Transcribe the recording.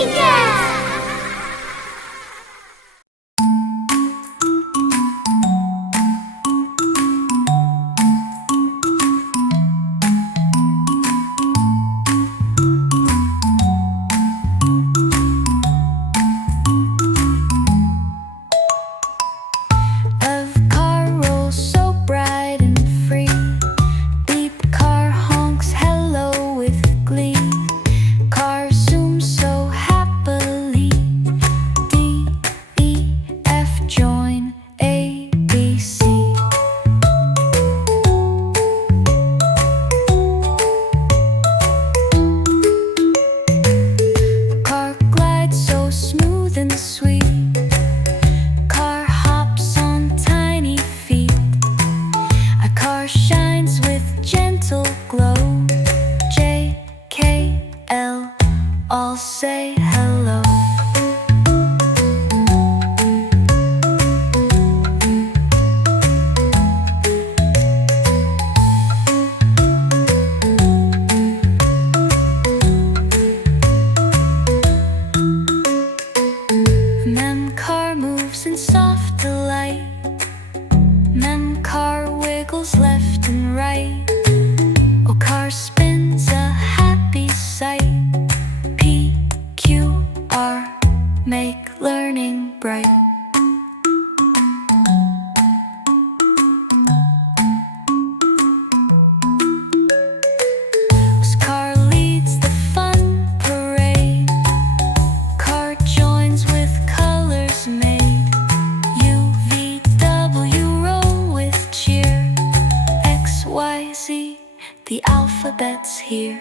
LumiKids! All say hello. Mem car moves in soft delight. Mem car wiggles left and right. Oh, car spins a happy sight. Make learning bright. As car leads the fun parade, car joins with colors made. U, V, W roll with cheer. X, Y, Z, the alphabet's here.